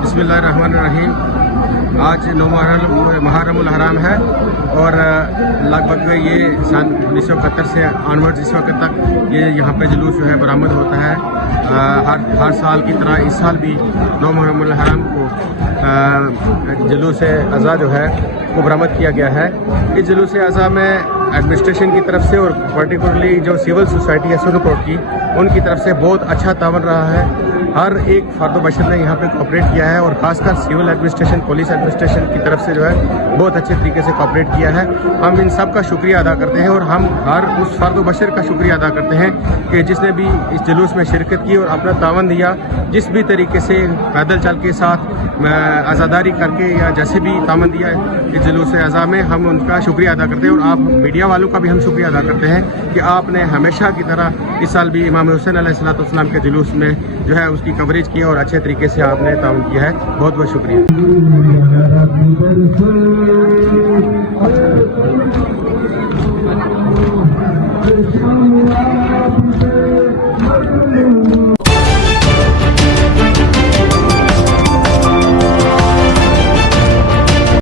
बिस्मिल्लाहिर्रहमानिर्रहीम। आज 9 मुहर्रमुल हराम है और लगभग ये सन 1971 से ऑनवर्ड्स इस वक्त तक ये यहाँ पे जुलूस जो है बरामद होता है। हर साल की तरह इस साल भी 9 मुहर्रमुल हराम को जुलूस अज़ा जो है वो बरामद किया गया है। इस जुलूस अज़ा में एडमिनिस्ट्रेशन की तरफ से और पर्टिकुलरली जो सिविल सोसाइटी है सुरकोट की, उनकी तरफ से बहुत अच्छा तावन रहा है। हर एक फर्द बशर ने यहाँ पे कोऑपरेट किया है और खासकर सिविल एडमिनिस्ट्रेशन, पुलिस एडमिनिस्ट्रेशन की तरफ से जो है बहुत अच्छे तरीके से कोऑपरेट किया है। हम इन सब का शुक्रिया अदा करते हैं और हम हर उस फर्द बशर का शुक्रिया अदा करते हैं कि जिसने भी इस जुलूस में शिरकत की और अपना तावन दिया, जिस भी तरीके से पैदल चल के साथ आज़ादारी करके या जैसे भी तावन दिया इस जुलूस अज़ा में, हम उनका शुक्रिया अदा करते हैं। और आप मीडिया वालों का भी हम शुक्रिया अदा करते हैं कि आपने हमेशा की तरह इस साल भी इमाम हुसैन अलैहिस्सलाम के जुलूस में जो है उसकी कवरेज की और अच्छे तरीके से आपने ताउन किया है। बहुत बहुत शुक्रिया।